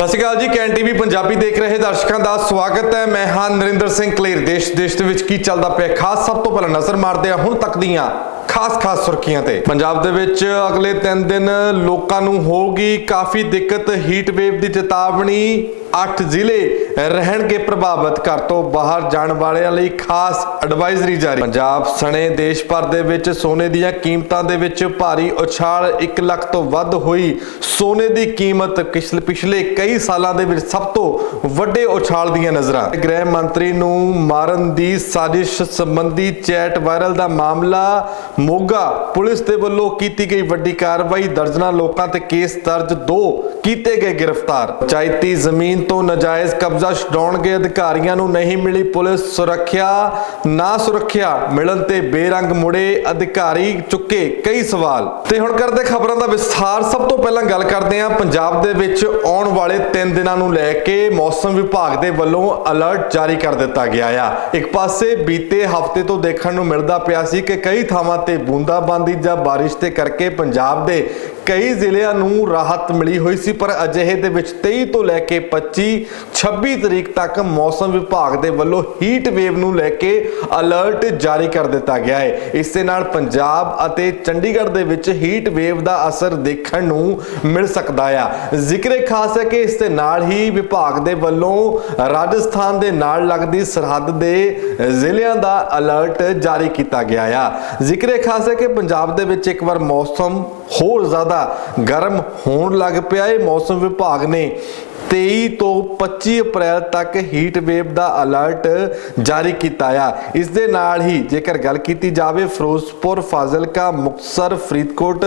ਸਤਿ ਸ਼੍ਰੀ ਅਕਾਲ ਜੀ, can TV Punjabi ਦੇਖ ਰਹੇ ਦਰਸ਼ਕਾਂ ਦਾ ਸਵਾਗਤ ਹੈ। ਮੈਂ ਹਾਂ ਨਰਿੰਦਰ ਸਿੰਘ ਕਲੇਰ। ਦੇਸ਼ ਦੇਸ਼ ਦੇ ਵਿੱਚ ਕੀ ਚੱਲਦਾ ਪਿਆ ਖਾਸ ਸਭ ਤੋਂ ਪਹਿਲਾਂ ਨਜ਼ਰ ਮਾਰਦੇ ਹਾਂ ਹੁਣ ਤੱਕ ਦੀਆਂ ਖਾਸ-ਖਾਸ ਸੁਰਖੀਆਂ ਤੇ। ਪੰਜਾਬ ਦੇ ਵਿੱਚ ਅਗਲੇ 3 ਦਿਨ ਲੋਕਾਂ ਨੂੰ ਹੋਊਗੀ ਕਾਫੀ ਦਿੱਕਤ ਹੀਟ ਵੇਵ ਦੀ ਚੇਤਾਵਨੀ। 8 ਜ਼ਿਲ੍ਹੇ ਰਹਿਣਗੇ ਪ੍ਰਭਾਵਿਤ। ਘਰ ਤੋਂ ਬਾਹਰ ਜਾਣ ਵਾਲਿਆਂ ਲਈ ਖਾਸ ਐਡਵਾਈਜ਼ਰੀ ਜਾਰੀ। ਪੰਜਾਬ ਸਣੇ ਦੇਸ਼ ਭਰ ਦੇ ਵਿੱਚ ਸੋਨੇ ਦੀਆਂ ਕੀਮਤਾਂ ਦੇ ਵਿੱਚ ਭਾਰੀ ਉਛਾਲ 1 ਲੱਖ ਤੋਂ ਵੱਧ ਹੋਈ। ਸੋਨੇ ਦੀ ਕੀਮਤ ਪਿਛਲੇ ਕਈ ਸਾਲਾਂ ਦੇ ਵਿੱਚ ਸਭ ਤੋਂ ਵੱਡੇ ਉਛਾਲ ਦੀਆਂ ਨਜ਼ਰਾਂ। ਗ੍ਰਹਿ ਮੰਤਰੀ ਨੂੰ ਮਾਰਨ ਦੀ ਸਾਜ਼ਿਸ਼ ਸੰਬੰਧੀ ਚੈਟ ਵਾਇਰਲ ਦਾ ਮਾਮਲਾ ਮੋਗਾ ਪੁਲਿਸ ਦੇ ਵੱਲੋਂ ਕੀਤੀ ਗਈ ਵੱਡੀ ਕਾਰਵਾਈ। ਦਰਜਨਾਂ ਲੋਕਾਂ ਤੇ ਕੇਸ ਦਰਜ। ਦੋ ਕੀਤੇ ਗਏ ਗ੍ਰਿਫਤਾਰ। ਪੰਚਾਇਤੀ ਜ਼ਮੀਨ ਤੋਂ ਨਾਜਾਇਜ਼ ਕਬਜ਼ਾ ਛਡਾਉਣ ਅਧਿਕਾਰੀਆਂ ਨੂੰ ਨਹੀਂ ਮਿਲੀ ਪੁਲਿਸ ਸੁਰੱਖਿਆ, ਨਾ ਸੁਰੱਖਿਆ ਮਿਲਣ ਤੇ ਬੇਰੰਗ ਮੁੜੇ ਅਧਿਕਾਰੀ ਚੁੱਕੇ ਕਈ ਸਵਾਲ। ਤੇ ਹੁਣ ਕਰਦੇ ਖਬਰਾਂ ਦਾ ਵਿਸਥਾਰ। ਸਭ ਤੋਂ ਪਹਿਲਾਂ ਗੱਲ ਕਰਦੇ ਹਾਂ ਪੰਜਾਬ ਦੇ ਵਿੱਚ ਆਉਣ ਵਾਲੇ 3 ਦਿਨਾਂ ਨੂੰ ਲੈ ਕੇ ਮੌਸਮ ਵਿਭਾਗ ਦੇ ਵੱਲੋਂ ਅਲਰਟ ਜਾਰੀ ਕਰ ਦਿੱਤਾ ਗਿਆ ਆ। ਇੱਕ ਪਾਸੇ ਬੀਤੇ ਹਫ਼ਤੇ ਤੋਂ ਦੇਖਣ ਨੂੰ ਮਿਲਦਾ ਪਿਆ ਸੀ ਕਿ ਕਈ ਥਾਵਾਂ ਤੇ ਬੂੰਦਾਬਾਂਦੀ ਜਾਂ ਬਾਰਿਸ਼ ਦੇ ਕਰਕੇ ਪੰਜਾਬ ਦੇ ਕਈ ਜ਼ਿਲ੍ਹਿਆਂ ਨੂੰ ਰਾਹਤ ਮਿਲੀ ਹੋਈ ਸੀ, ਪਰ ਅਜਿਹੇ ਦੇ ਵਿੱਚ 23 ਤੋਂ ਲੈ ਕੇ 25 26 ਤਰੀਕ ਤੱਕ ਮੌਸਮ ਵਿਭਾਗ ਦੇ ਵੱਲੋਂ ਹੀਟ ਵੇਵ ਨੂੰ ਲੈ ਕੇ ਅਲਰਟ ਜਾਰੀ ਕਰ ਦਿੱਤਾ ਗਿਆ ਹੈ। ਇਸ ਦੇ ਨਾਲ ਪੰਜਾਬ ਅਤੇ ਚੰਡੀਗੜ੍ਹ ਦੇ ਵਿੱਚ ਹੀਟ ਵੇਵ ਦਾ ਅਸਰ ਦੇਖਣ ਨੂੰ ਮਿਲ ਸਕਦਾ ਆ। ਜ਼ਿਕਰੇ ਖਾਸ ਹੈ ਕਿ ਇਸ ਦੇ ਨਾਲ ਹੀ ਵਿਭਾਗ ਦੇ ਵੱਲੋਂ ਰਾਜਸਥਾਨ ਦੇ ਨਾਲ ਲੱਗਦੀ ਸਰਹੱਦ ਦੇ ਜ਼ਿਲ੍ਹਿਆਂ ਦਾ ਅਲਰਟ ਜਾਰੀ ਕੀਤਾ ਗਿਆ ਆ। ਜ਼ਿਕਰੇ ਖਾਸ ਹੈ ਕਿ ਪੰਜਾਬ ਦੇ ਵਿੱਚ ਇੱਕ ਵਾਰ ਮੌਸਮ ਹੋਰ ਜ਼ਿਆਦਾ ਗਰਮ ਹੋਣ ਲੱਗ ਪਿਆ ਹੈ। ਮੌਸਮ ਵਿਭਾਗ ਨੇ 23 ਤੋਂ 25 ਅਪ੍ਰੈਲ ਤੱਕ ਹੀਟ ਵੇਵ ਦਾ ਅਲਰਟ ਜਾਰੀ ਕੀਤਾ ਆ। ਇਸ ਦੇ ਨਾਲ ਹੀ ਜੇਕਰ ਗੱਲ ਕੀਤੀ ਜਾਵੇ, ਫਿਰੋਜ਼ਪੁਰ, ਫਾਜ਼ਿਲਕਾ, ਮੁਕਤਸਰ, ਫਰੀਦਕੋਟ,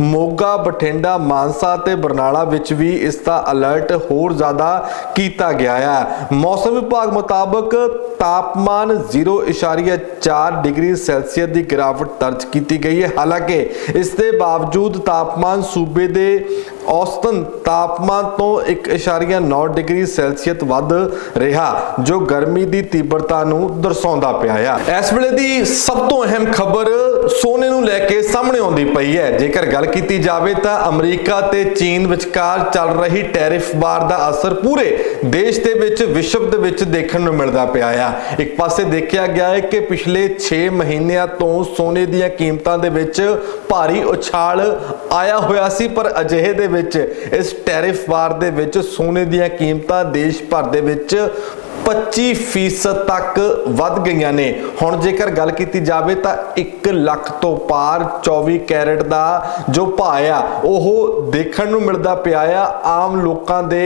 ਮੋਗਾ, ਬਠਿੰਡਾ, ਮਾਨਸਾ ਤੇ ਬਰਨਾਲਾ ਵਿੱਚ ਵੀ ਇਸ ਦਾ ਅਲਰਟ ਹੋਰ ਜ਼ਿਆਦਾ ਕੀਤਾ ਗਿਆ ਆ। ਮੌਸਮ ਵਿਭਾਗ ਮੁਤਾਬਕ ਤਾਪਮਾਨ 0.4 ਡਿਗਰੀ ਸੈਲਸੀਅਸ ਦੀ ਗਿਰਾਵਟ ਦਰਜ ਕੀਤੀ ਗਈ ਹੈ। ਹਾਲਾਂਕਿ ਇਸ ਦੇ ਬਾਵਜੂਦ ਤਾਪਮਾਨ ਸੂਬੇ ਦੇ ਔਸਤਨ ਤਾਪਮਾਨ ਤੋਂ 1.9 ਡਿਗਰੀ ਸੈਲਸੀਅਸ ਵੱਧ ਰਿਹਾ, ਜੋ ਗਰਮੀ ਦੀ ਤੀਬਰਤਾ ਨੂੰ ਦਰਸਾਉਂਦਾ ਪਿਆ ਆ। ਇਸ ਵੇਲੇ ਦੀ ਸਭ ਤੋਂ ਅਹਿਮ ਖਬਰ ਸੋਨੇ ਨੂੰ ਲੈ ਕੇ ਸਾਹਮਣੇ ਆਉਂਦੀ ਪਈ ਹੈ। ਜੇਕਰ ਗੱਲ ਕੀਤੀ ਜਾਵੇ ਤਾਂ ਅਮਰੀਕਾ ਤੇ ਚੀਨ ਵਿਚਕਾਰ ਚੱਲ ਰਹੀ ਟੈਰਿਫ ਵਾਰ ਦਾ ਅਸਰ ਪੂਰੇ ਦੇਸ਼ ਦੇ ਵਿੱਚ, ਵਿਸ਼ਵ ਦੇ ਵਿੱਚ ਦੇਖਣ ਨੂੰ ਮਿਲਦਾ ਪਿਆ ਆ। ਇੱਕ ਪਾਸੇ ਦੇਖਿਆ ਗਿਆ ਹੈ ਕਿ ਪਿਛਲੇ 6 ਮਹੀਨਿਆਂ ਤੋਂ ਸੋਨੇ ਦੀਆਂ ਕੀਮਤਾਂ ਦੇ ਵਿੱਚ ਭਾਰੀ ਉਛਾਲ ਆਇਆ ਹੋਇਆ ਸੀ, ਪਰ ਅਜਿਹੇ ਦੇ ਵਿੱਚ, ਇਸ ਟੈਰਿਫ ਵਾਰ ਦੇ ਵਿੱਚ ਸੋਨੇ ਦੀਆਂ ਕੀਮਤਾਂ ਦੇਸ਼ ਭਰ ਦੇ ਵਿੱਚ 25% ਤੱਕ ਵੱਧ ਗਈਆਂ ਨੇ। ਹੁਣ ਜੇਕਰ ਗੱਲ ਕੀਤੀ ਜਾਵੇ ਤਾਂ 1 ਲੱਖ ਤੋਂ ਪਾਰ 24 ਕੈਰਟ ਦਾ ਜੋ ਭਾਅ ਆ, ਉਹ ਦੇਖਣ ਨੂੰ ਮਿਲਦਾ ਪਿਆ ਆ। ਆਮ ਲੋਕਾਂ ਦੇ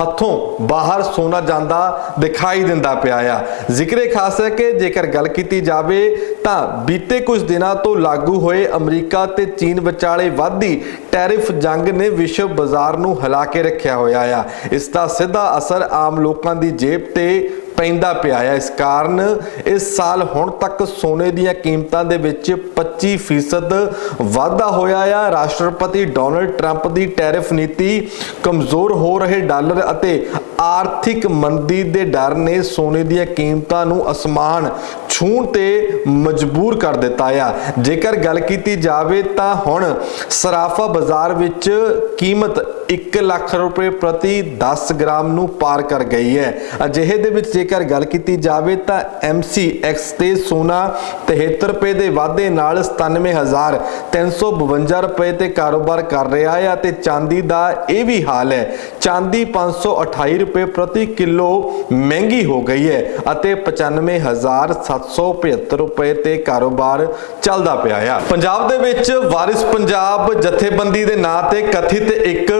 ਹੱਥੋਂ ਬਾਹਰ ਸੋਨਾ ਜਾਂਦਾ ਦਿਖਾਈ ਦਿੰਦਾ ਪਿਆ ਆ। ਜ਼ਿਕਰੇ ਖਾਸ ਹੈ ਕਿ ਜੇਕਰ ਗੱਲ ਕੀਤੀ ਜਾਵੇ ਤਾਂ ਬੀਤੇ ਕੁਝ ਦਿਨਾਂ ਤੋਂ ਲਾਗੂ ਹੋਏ ਅਮਰੀਕਾ ਤੇ ਚੀਨ ਵਿਚਾਲੇ ਵਧਦੀ ਟੈਰਿਫ ਜੰਗ ਨੇ ਵਿਸ਼ਵ ਬਾਜ਼ਾਰ ਨੂੰ ਹਿਲਾ ਕੇ ਰੱਖਿਆ ਹੋਇਆ ਆ। ਇਸ ਦਾ ਸਿੱਧਾ ਅਸਰ ਆਮ ਲੋਕਾਂ ਦੀ ਜੇਬ ਤੇ ਪੈਂਦਾ ਪਿਆ ਹੈ। ਇਸ ਕਾਰਨ ਇਸ ਸਾਲ ਹੁਣ ਤੱਕ ਸੋਨੇ ਦੀਆਂ ਕੀਮਤਾਂ ਦੇ ਵਿੱਚ 25% ਵਾਧਾ ਹੋਇਆ ਆ। ਰਾਸ਼ਟਰਪਤੀ ਡੋਨਲਡ ਟਰੰਪ ਦੀ ਟੈਰਿਫ ਨੀਤੀ ਕਮਜ਼ੋਰ ਹੋ ਰਹੇ ਡਾਲਰ ਅਤੇ ਆਰਥਿਕ ਮੰਦੀ ਦੇ ਡਰ ਨੇ ਸੋਨੇ ਦੀਆਂ ਕੀਮਤਾਂ ਨੂੰ ਅਸਮਾਨ ਛੂਹਣ ਤੇ ਮਜਬੂਰ ਕਰ ਦਿੱਤਾ ਆ। ਜੇਕਰ ਗੱਲ ਕੀਤੀ ਜਾਵੇ ਤਾਂ ਹੁਣ ਸਰਾਫਾ ਬਾਜ਼ਾਰ ਵਿੱਚ ਕੀਮਤ 1 ਲੱਖ ਰੁਪਏ ਪ੍ਰਤੀ 10 ਗ੍ਰਾਮ ਨੂੰ ਪਾਰ ਕਰ ਗਈ ਹੈ। ਅਜਿਹੇ ਦੇ ਵਿੱਚ ਜੇਕਰ ਗੱਲ ਕੀਤੀ ਜਾਵੇ ਤਾਂ MCX ਤੇ ਸੋਨਾ 73 ਰੁਪਏ ਦੇ ਵਾਧੇ ਨਾਲ 97352 ਰੁਪਏ ਤੇ ਕਾਰੋਬਾਰ ਕਰ ਰਿਹਾ ਹੈ ਅਤੇ ਚਾਂਦੀ ਦਾ ਇਹ ਵੀ ਹਾਲ ਹੈ। ਚਾਂਦੀ 528 ਰੁਪਏ ਪ੍ਰਤੀ ਕਿਲੋ ਮਹਿੰਗੀ ਹੋ ਗਈ ਹੈ ਅਤੇ 95775 ਰੁਪਏ ਤੇ ਕਾਰੋਬਾਰ ਚੱਲਦਾ ਪਿਆ ਆ। ਪੰਜਾਬ ਦੇ ਵਿੱਚ ਵਾਰਿਸ ਪੰਜਾਬ ਜਥੇਬੰਦੀ ਦੇ ਨਾਂ ਤੇ ਕਥਿਤ ਇੱਕ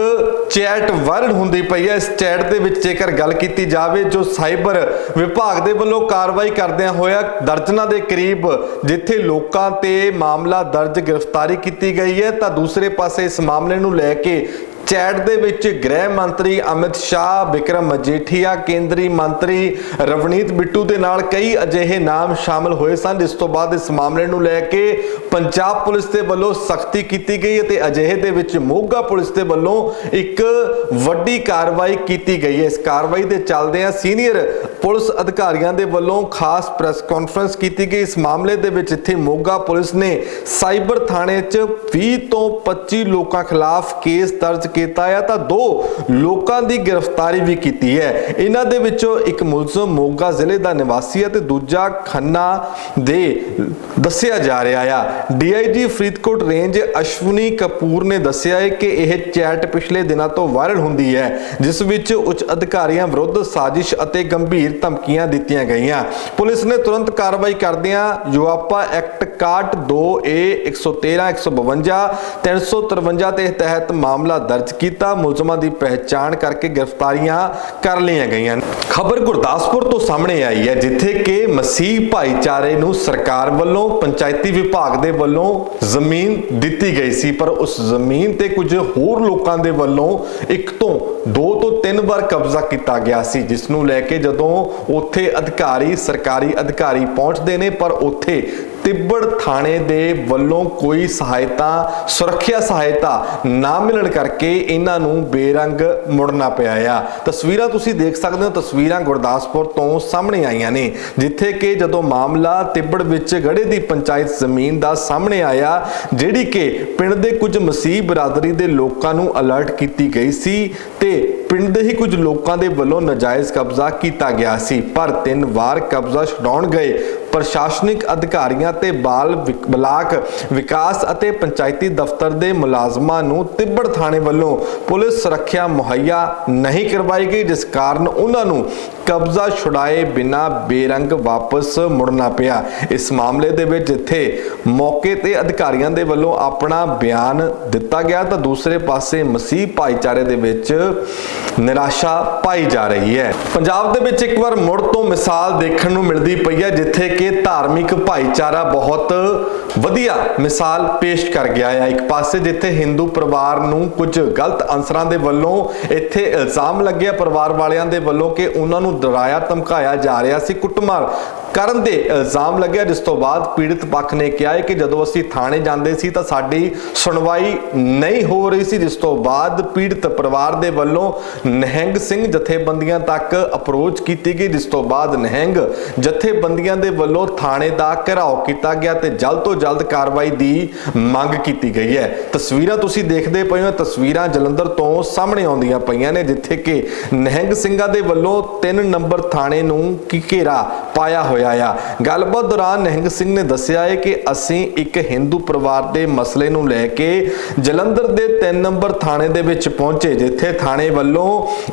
ਚੈਟ ਵਾਇਰਲ ਹੁੰਦੀ ਪਈ ਹੈ। ਇਸ ਚੈਟ ਦੇ ਵਿੱਚ ਜੇਕਰ ਗੱਲ ਕੀਤੀ ਜਾਵੇ, ਜੋ ਸਾਈਬਰ ਵਿਭਾਗ ਦੇ ਵੱਲੋਂ ਕਾਰਵਾਈ ਕਰਦਿਆਂ ਹੋਇਆ, ਦਰਜਨਾਂ ਦੇ ਕਰੀਬ ਜਿੱਥੇ ਲੋਕਾਂ ਤੇ ਮਾਮਲਾ ਦਰਜ ਗ੍ਰਿਫਤਾਰੀ ਕੀਤੀ ਗਈ ਹੈ, ਤਾਂ ਦੂਸਰੇ ਪਾਸੇ ਇਸ ਮਾਮਲੇ ਨੂੰ ਲੈ ਕੇ ਚੈਟ ਦੇ ਵਿੱਚ ਗ੍ਰਹਿ ਮੰਤਰੀ ਅਮਿਤ ਸ਼ਾਹ, ਵਿਕਰਮ ਮਜੀਠੀਆ, ਕੇਂਦਰੀ ਮੰਤਰੀ ਰਵਨੀਤ ਬਿੱਟੂ ਦੇ ਨਾਲ ਕਈ ਅਜਿਹੇ ਨਾਮ ਸ਼ਾਮਲ ਹੋਏ ਸਨ, ਜਿਸ ਤੋਂ ਬਾਅਦ ਇਸ ਮਾਮਲੇ ਨੂੰ ਲੈ ਕੇ ਪੰਜਾਬ ਪੁਲਿਸ ਦੇ ਵੱਲੋਂ ਸਖਤੀ ਕੀਤੀ ਗਈ ਅਤੇ ਅਜਿਹੇ ਦੇ ਵਿੱਚ ਮੋਗਾ ਪੁਲਿਸ ਦੇ ਵੱਲੋਂ ਇੱਕ ਵੱਡੀ ਕਾਰਵਾਈ ਕੀਤੀ ਗਈ ਹੈ। ਇਸ ਕਾਰਵਾਈ ਦੇ ਚੱਲਦਿਆਂ ਸੀਨੀਅਰ ਪੁਲਿਸ ਅਧਿਕਾਰੀਆਂ ਦੇ ਵੱਲੋਂ ਖਾਸ ਪ੍ਰੈਸ ਕਾਨਫਰੰਸ ਕੀਤੀ ਗਈ। ਇਸ ਮਾਮਲੇ ਦੇ ਵਿੱਚ ਇੱਥੇ ਮੋਗਾ ਪੁਲਿਸ ਨੇ ਸਾਈਬਰ ਥਾਣੇ 'ਚ 20 ਤੋਂ 25 ਲੋਕਾਂ ਖਿਲਾਫ ਕੇਸ ਦਰਜ ਕੀਤਾ ਹੈ ਤਾਂ ਦੋ ਲੋਕਾਂ ਦੀ ਗ੍ਰਿਫਤਾਰੀ ਵੀ ਕੀਤੀ ਹੈ। ਇਹਨਾਂ ਦੇ ਵਿੱਚੋਂ ਇੱਕ ਮੁਲਜ਼ਮ ਮੋਗਾ ਜ਼ਿਲ੍ਹੇ ਦਾ ਨਿਵਾਸੀ ਹੈ ਤੇ ਦੂਜਾ ਖੰਨਾ ਦੇ ਦੱਸਿਆ ਜਾ ਰਿਹਾ ਆ। ਡੀਆਈਜੀ ਫਰੀਦਕੋਟ ਰੇਂਜ ਅਸ਼ਵਨੀ ਕਪੂਰ ਨੇ ਦੱਸਿਆ ਹੈ ਕਿ ਇਹ ਚੈਟ ਪਿਛਲੇ ਦਿਨਾਂ ਤੋਂ ਵਾਇਰਲ ਹੁੰਦੀ ਹੈ, ਜਿਸ ਵਿੱਚ ਉੱਚ ਅਧਿਕਾਰੀਆਂ ਵਿਰੁੱਧ ਸਾਜ਼ਿਸ਼ ਅਤੇ ਗੰਭੀਰ ਧਮਕੀਆਂ ਦਿੱਤੀਆਂ ਗਈਆਂ। ਪੁਲਿਸ ਨੇ ਤੁਰੰਤ ਕਾਰਵਾਈ ਕਰਦਿਆਂ ਯੂਆਪਾ ਐਕਟ 61 2 113 152 353 ਦੇ ਤਹਿਤ ਮਾਮਲਾ ਦਰਜ ਕੀਤਾ। ਮੁਲਜ਼ਮਾਂ ਦੀ ਪਹਿਚਾਣ ਕਰਕੇ ਗ੍ਰਿਫਤਾਰੀਆਂ ਕਰ ਲਈਆਂ ਗਈਆਂ। ਖਬਰ ਗੁਰਦਾਸਪੁਰ ਤੋਂ ਸਾਹਮਣੇ ਆਈ ਹੈ, ਜਿੱਥੇ ਕਿ ਮਸੀਹ ਭਾਈਚਾਰੇ ਨੂੰ ਸਰਕਾਰ ਵੱਲੋਂ, ਪੰਚਾਇਤੀ ਵਿਭਾਗ ਦੇ ਵੱਲੋਂ ਜ਼ਮੀਨ ਦਿੱਤੀ ਗਈ ਸੀ। ਪਰ ਉਸ ਜ਼ਮੀਨ ਤੇ ਕੁਝ ਹੋਰ ਲੋਕਾਂ ਦੇ ਵੱਲੋਂ ਇੱਕ ਤੋਂ ਦੋ ਤੋਂ ਵਾਰ ਕਬਜ਼ਾ ਕੀਤਾ ਗਿਆ ਸੀ ਜਿਸ ਨੂੰ ਲੈ ਕੇ ਜਦੋਂ ਉੱਥੇ ਅਧਿਕਾਰੀ, ਸਰਕਾਰੀ ਅਧਿਕਾਰੀ ਪਹੁੰਚਦੇ ਨੇ, ਪਰ ਉੱਥੇ ਤਿੱਬੜ ਥਾਣੇ ਦੇ ਵੱਲੋਂ ਕੋਈ ਸਹਾਇਤਾ, ਸੁਰੱਖਿਆ ਸਹਾਇਤਾ ਨਾ ਮਿਲਣ ਕਰਕੇ ਇਹਨਾਂ ਨੂੰ ਬੇਰੰਗ ਮੁੜਨਾ ਪਿਆ ਆ। ਤਸਵੀਰਾਂ ਤੁਸੀਂ ਦੇਖ ਸਕਦੇ ਹੋ, ਤਸਵੀਰਾਂ ਗੁਰਦਾਸਪੁਰ ਤੋਂ ਸਾਹਮਣੇ ਆਈਆਂ ਨੇ, ਜਿੱਥੇ ਕਿ ਜਦੋਂ ਮਾਮਲਾ ਤਿੱਬੜ ਵਿੱਚ ਗੜੇ ਦੀ ਪੰਚਾਇਤ ਜ਼ਮੀਨ ਦਾ ਸਾਹਮਣੇ ਆਇਆ, ਜਿਹੜੀ ਕਿ ਪਿੰਡ ਦੇ ਕੁਝ ਮਸੀਹ ਬਰਾਦਰੀ ਦੇ ਲੋਕਾਂ ਨੂੰ ਅਲਰਟ ਕੀਤੀ ਗਈ ਸੀ ਤੇ ਪਿੰਡ ਦੇ ਹੀ ਕੁਝ ਲੋਕਾਂ ਦੇ ਵੱਲੋਂ ਨਾਜਾਇਜ਼ ਕਬਜ਼ਾ ਕੀਤਾ ਗਿਆ ਸੀ, ਪਰ ਤਿੰਨ ਵਾਰ ਕਬਜ਼ਾ ਛਡਾਉਣ ਗਏ। ਪ੍ਰਸ਼ਾਸਨਿਕ ਅਧਿਕਾਰੀਆਂ ਤੇ ਬਾਲ ਵਿਕ- ਬਲਾਕ ਵਿਕਾਸ ਅਤੇ ਪੰਚਾਇਤੀ ਦਫ਼ਤਰ ਦੇ ਮੁਲਾਜ਼ਮਾਂ ਨੂੰ ਤਿੱਬੜ ਥਾਣੇ ਵੱਲੋਂ ਪੁਲਿਸ ਸੁਰੱਖਿਆ ਮੁਹੱਈਆ ਨਹੀਂ ਕਰਵਾਈ ਗਈ, ਜਿਸ ਕਾਰਨ ਉਹਨਾਂ ਨੂੰ ਕਬਜ਼ਾ ਛੁਡਾਏ ਬਿਨਾ ਬੇਰੰਗ ਵਾਪਸ ਮੁੜਨਾ ਪਿਆ। ਇਸ ਮਾਮਲੇ ਦੇ ਵਿੱਚ ਜਿੱਥੇ ਮੌਕੇ ਤੇ ਅਧਿਕਾਰੀਆਂ ਦੇ ਵੱਲੋਂ ਆਪਣਾ ਬਿਆਨ ਦਿੱਤਾ ਗਿਆ, ਤਾਂ ਦੂਸਰੇ ਪਾਸੇ ਮਸੀਹ ਭਾਈਚਾਰੇ ਦੇ ਵਿੱਚ ਨਿਰਾਸ਼ਾ ਪਾਈ ਜਾ ਰਹੀ ਹੈ। ਪੰਜਾਬ ਦੇ ਵਿੱਚ ਇੱਕ ਵਾਰ ਮੁੜ ਤੋਂ ਮਿਸਾਲ ਦੇਖਣ ਨੂੰ ਮਿਲਦੀ ਪਈ ਹੈ, ਜਿੱਥੇ ਕਿ ਧਾਰਮਿਕ ਭਾਈਚਾਰਾ ਬਹੁਤ ਵਧੀਆ ਮਿਸਾਲ ਪੇਸ਼ ਕਰ ਗਿਆ ਹੈ ਇੱਕ ਪਾਸੇ ਜਿੱਥੇ ਹਿੰਦੂ ਪਰਿਵਾਰ ਨੂੰ ਕੁਝ ਗਲਤ ਅਨਸਰਾਂ ਦੇ ਵੱਲੋਂ ਇੱਥੇ ਇਲਜ਼ਾਮ ਲੱਗਿਆ, ਪਰਿਵਾਰ ਵਾਲਿਆਂ ਦੇ ਵੱਲੋਂ ਕਿ ਉਹਨਾਂ ਨੂੰ ਡਰਾਇਆ, ਧਮਕਾਇਆ ਜਾ ਰਿਹਾ ਸੀ। ਕੁੱਟਮਾਰ ਕਰਨ ਦੇ ਇਲਜ਼ਾਮ ਲੱਗਿਆ। ਜਿਸ ਤੋਂ ਬਾਅਦ ਪੀੜਤ ਪੱਖ ਨੇ ਕਿਹਾ ਹੈ ਕਿ ਜਦੋਂ ਅਸੀਂ ਥਾਣੇ ਜਾਂਦੇ ਸੀ ਤਾਂ ਸਾਡੀ ਸੁਣਵਾਈ ਨਹੀਂ ਹੋ ਰਹੀ ਸੀ। ਜਿਸ ਤੋਂ ਬਾਅਦ ਪੀੜਤ ਪਰਿਵਾਰ ਦੇ ਵੱਲੋਂ ਨਿਹੰਗ ਸਿੰਘ ਜਥੇਬੰਦੀਆਂ ਤੱਕ ਅਪਰੋਚ ਕੀਤੀ ਗਈ। ਜਿਸ ਤੋਂ ਬਾਅਦ ਨਹਿੰਗ ਜਥੇਬੰਦੀਆਂ ਦੇ ਵੱਲੋਂ ਥਾਣੇ ਦਾ ਘਿਰਾਓ ਕੀਤਾ ਗਿਆ ਤੇ ਜਲਦ ਤੋਂ ਜਲਦ ਕਾਰਵਾਈ ਦੀ ਮੰਗ ਕੀਤੀ ਗਈ ਹੈ। ਤਸਵੀਰਾਂ ਤੁਸੀਂ ਦੇਖਦੇ ਪਏ ਹੋ। ਤਸਵੀਰਾਂ ਜਲੰਧਰ ਤੋਂ ਸਾਹਮਣੇ ਆਉਂਦੀਆਂ ਪਈਆਂ ਨੇ, ਜਿੱਥੇ ਕਿ ਨਿਹੰਗ ਸਿੰਘਾਂ ਦੇ ਵੱਲੋਂ 3 ਨੰਬਰ ਥਾਣੇ ਨੂੰ ਕੀ ਘੇਰਾ ਪਾਇਆ ਹੋਇਆ ਆ। ਗੱਲਬਾਤ ਦੌਰਾਨ ਨਿਹੰਗ ਸਿੰਘ ਨੇ ਦੱਸਿਆ ਹੈ ਕਿ ਅਸੀਂ ਇੱਕ ਹਿੰਦੂ ਪਰਿਵਾਰ ਦੇ ਮਸਲੇ ਨੂੰ ਲੈ ਕੇ ਜਲੰਧਰ ਦੇ 3 ਨੰਬਰ ਥਾਣੇ ਦੇ ਵਿੱਚ ਪਹੁੰਚੇ, ਜਿੱਥੇ ਥਾਣੇ ਵੱਲੋਂ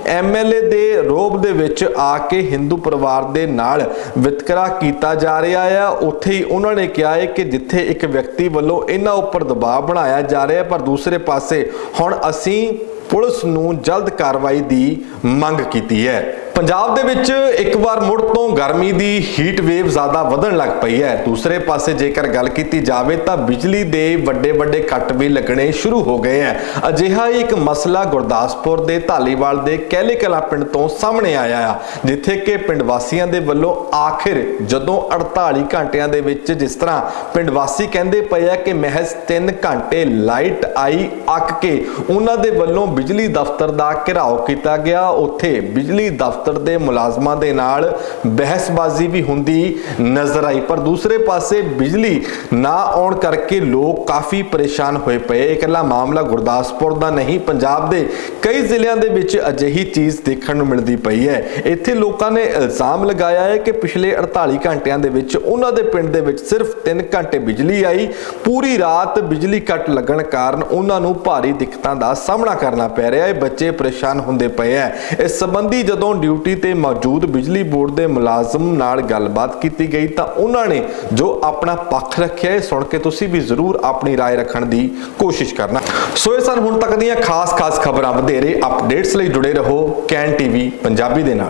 ਐਮਐਲਏ ਦੇ ਰੋਬ ਦੇ ਵਿੱਚ ਆ ਕੇ ਹਿੰਦੂ ਪਰਿਵਾਰ ਦੇ ਨਾਲ ਵਿਤਕਰਾ ਕੀਤਾ ਜਾ ਰਿਹਾ ਆ। ਉੱਥੇ ਹੀ ਉਹਨਾਂ ਨੇ ਕਿਹਾ ਹੈ ਕਿ ਜਿੱਥੇ ਇੱਕ ਵਿਅਕਤੀ ਵੱਲੋਂ ਇਹਨਾਂ ਉੱਪਰ ਦਬਾਅ ਬਣਾਇਆ ਜਾ ਰਿਹਾ ਪਰ ਦੂਸਰੇ ਪਾਸੇ ਹੁਣ ਅਸੀਂ ਪੁਲਿਸ ਨੂੰ ਜਲਦ ਕਾਰਵਾਈ ਦੀ ਮੰਗ ਕੀਤੀ ਹੈ। ਪੰਜਾਬ ਦੇ ਵਿੱਚ ਇੱਕ ਵਾਰ ਮੁੜ ਤੋਂ ਗਰਮੀ ਦੀ ਹੀਟ ਵੇਵ ਜ਼ਿਆਦਾ ਵਧਣ ਲੱਗ ਪਈ ਹੈ। ਦੂਸਰੇ ਪਾਸੇ ਜੇਕਰ ਗੱਲ ਕੀਤੀ ਜਾਵੇ ਤਾਂ ਬਿਜਲੀ ਦੇ ਵੱਡੇ ਵੱਡੇ ਕੱਟ ਵੀ ਲੱਗਣੇ ਸ਼ੁਰੂ ਹੋ ਗਏ ਹੈ। ਅਜਿਹਾ ਹੀ ਇੱਕ ਮਸਲਾ ਗੁਰਦਾਸਪੁਰ ਦੇ ਢਾਲੀਵਾਲ ਦੇ ਕਹਿਲੇ ਕਲਾ ਪਿੰਡ ਤੋਂ ਸਾਹਮਣੇ ਆਇਆ ਆ, ਜਿੱਥੇ ਕਿ ਪਿੰਡ ਵਾਸੀਆਂ ਦੇ ਵੱਲੋਂ ਆਖਿਰ ਜਦੋਂ 48 ਘੰਟਿਆਂ ਦੇ ਵਿੱਚ ਜਿਸ ਤਰ੍ਹਾਂ ਪਿੰਡ ਵਾਸੀ ਕਹਿੰਦੇ ਪਏ ਆ ਕਿ ਮਹਿਜ਼ 3 ਘੰਟੇ ਲਾਈਟ ਆਈ ਅੱਕ ਕੇ ਉਹਨਾਂ ਦੇ ਵੱਲੋਂ ਬਿਜਲੀ ਦਫ਼ਤਰ ਦਾ ਘਿਰਾਓ ਕੀਤਾ ਗਿਆ। ਉੱਥੇ ਬਿਜਲੀ ਦਫ਼ਤਰ ਦੇ ਮੁਲਾਜ਼ਮਾਂ ਦੇ ਨਾਲ ਬਹਿਸਬਾਜ਼ੀ ਵੀ ਹੁੰਦੀ ਨਜ਼ਰ ਆਈ। ਪਰ ਦੂਸਰੇ ਪਾਸੇ ਬਿਜਲੀ ਨਾ ਆਉਣ ਕਰਕੇ ਲੋਕ ਕਾਫੀ ਪਰੇਸ਼ਾਨ ਹੋਏ ਪਏ। ਇਕੱਲਾ ਮਾਮਲਾ ਗੁਰਦਾਸਪੁਰ ਦਾ ਨਹੀਂ, ਪੰਜਾਬ ਦੇ ਕਈ ਜ਼ਿਲ੍ਹਿਆਂ ਦੇ ਵਿੱਚ ਅਜਿਹੀ ਚੀਜ਼ ਦੇਖਣ ਨੂੰ ਮਿਲਦੀ ਪਈ ਹੈ। ਇੱਥੇ ਲੋਕਾਂ ਨੇ ਇਲਜ਼ਾਮ ਲਗਾਇਆ ਹੈ ਕਿ ਪਿਛਲੇ 48 ਘੰਟਿਆਂ ਦੇ ਵਿੱਚ ਉਹਨਾਂ ਦੇ ਪਿੰਡ ਦੇ ਵਿੱਚ ਸਿਰਫ 3 ਘੰਟੇ ਬਿਜਲੀ ਆਈ। ਪੂਰੀ ਰਾਤ ਬਿਜਲੀ ਕੱਟ ਲੱਗਣ ਕਾਰਨ ਉਹਨਾਂ ਨੂੰ ਭਾਰੀ ਦਿੱਕਤਾਂ ਦਾ ਸਾਹਮਣਾ ਕਰਨਾ ਪੈ ਰਿਹਾ ਹੈ। ਬੱਚੇ ਪਰੇਸ਼ਾਨ ਹੁੰਦੇ ਪਏ ਹੈ। ਇਸ ਸੰਬੰਧੀ ਜਦੋਂ ਡਿਊਟੀ ਤੇ ਮੌਜੂਦ ਬਿਜਲੀ ਬੋਰਡ ਦੇ ਮੁਲਾਜ਼ਮ ਨਾਲ ਗੱਲਬਾਤ ਕੀਤੀ ਗਈ ਤਾਂ ਉਹਨਾਂ ਨੇ ਜੋ ਆਪਣਾ ਪੱਖ ਰੱਖਿਆ ਹੈ ਸੁਣ ਕੇ ਤੁਸੀਂ ਵੀ ਜ਼ਰੂਰ ਆਪਣੀ رائے ਰੱਖਣ ਦੀ ਕੋਸ਼ਿਸ਼ ਕਰਨਾ ਸੋ ਇਹ ਸਨ ਹੁਣ ਤੱਕ ਦੀਆਂ ਖਾਸ-ਖਾਸ ਖਬਰਾਂ ਵਧੇਰੇ ਅਪਡੇਟਸ ਲਈ ਜੁੜੇ ਰਹੋ ਕੈਨ ਟੀਵੀ ਪੰਜਾਬੀ ਦੇ ਨਾਲ